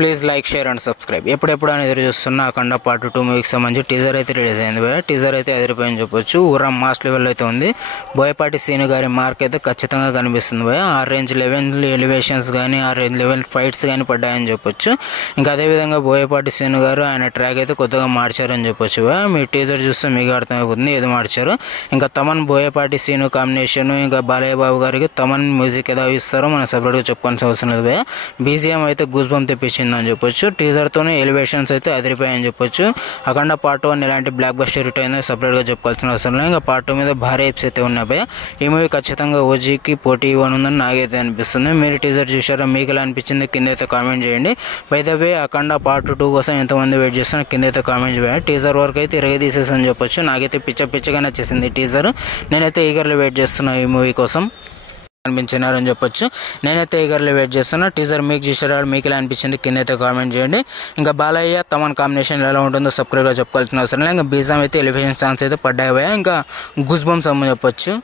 Please like share and subscribe. ఎప్పుడెప్పుడు అని ఎదురు చూస్తున్న అఖండ పార్ట్ 2 మూవీకి సంబంధించి టీజర్ అయితే రిలీజ్ అయింది. టీజర్ అయితే అదిరిపోయింది చెప్పొచ్చు. ఊరా మాస్ లెవెల్ అయితే ఉంది. బోయపాటి సీను గారి మార్క్ అయితే ఖచ్చితంగా కనిపిస్తుంది. ఆ రేంజ్ ఎలివేషన్స్ కానీ ఆ రేంజ్ లెవెల్ ఫైట్స్ కానీ పడ్డాయని చెప్పొచ్చు. ఇంకా అదేవిధంగా బోయపాటి సీను గారు ఆయన ట్రాక్ అయితే కొత్తగా మార్చారని చెప్పొచ్చు. మీ టీజర్ చూస్తే మీకు అర్థమైపోతుంది ఏది మార్చారు. ఇంకా తమన్ బోయపాటి సీను కాంబినేషన్, ఇంకా బాలయ్య బాబు గారికి తమన్ మ్యూజిక్ ఏదో ఇస్తారో మనం సపరేట్గా చెప్పుకోవాల్సిన అవసరం లేదు. బీజిఎం అయితే గూస్ బంప్ తెప్పించింది అని చెప్పొచ్చు. టీజర్తోనే ఎలివేషన్స్ అయితే అదిరిపోయాయని చెప్పొచ్చు. అఖండ పార్ట్ 1 ఎలాంటి బ్లాక్ బస్టర్ హిట్ అయిందో సపరేట్గా చెప్పుకోవాల్సిన అవసరం లేదు. ఇంకా పార్ట్ 2 మీద భారీ హైప్స్ అయితే ఉన్నాయి. ఈ మూవీ ఖచ్చితంగా ఓజీకి పోటీ ఇవ్వనుందని నాకైతే అనిపిస్తుంది. మీరు టీజర్ చూసారా? మీకు ఎలా అనిపించింది కింద అయితే కామెంట్ చేయండి. By the way Akhanda part 2 కోసం ఎంతమంది వెయిట్ చేస్తున్నారు కింద అయితే కామెంట్ చేయండి. టీజర్ వరకు అయితే ఇరగదీసేసని చెప్పొచ్చు. నాకైతే పిచ్చగా నచ్చేసింది టీజర్. నేనైతే ఈగర్లీ వెయిట్ చేస్తున్నా ఈ మూవీ కోసం అనిపించినారని చెప్పొచ్చు. నేనైతే ఈగర్లీ వెయిట్ చేస్తున్నా. టీజర్ మీకు చూసారా? మీకు ఎలా అనిపించింది కింద అయితే కామెంట్ చేయండి. ఇంకా బాలయ్య తమన్ కాంబినేషన్ ఎలా ఉంటుందో సబ్స్క్రైబ్గా చెప్పుకోవాల్సిన అవసరం లేదు. ఇంకా బీజం అయితే ఎలివేషన్ ఛాన్స్ అయితే పడ్డాయి. ఇంకా గుస్ బంప్స్ అమ్మ చెప్పొచ్చు.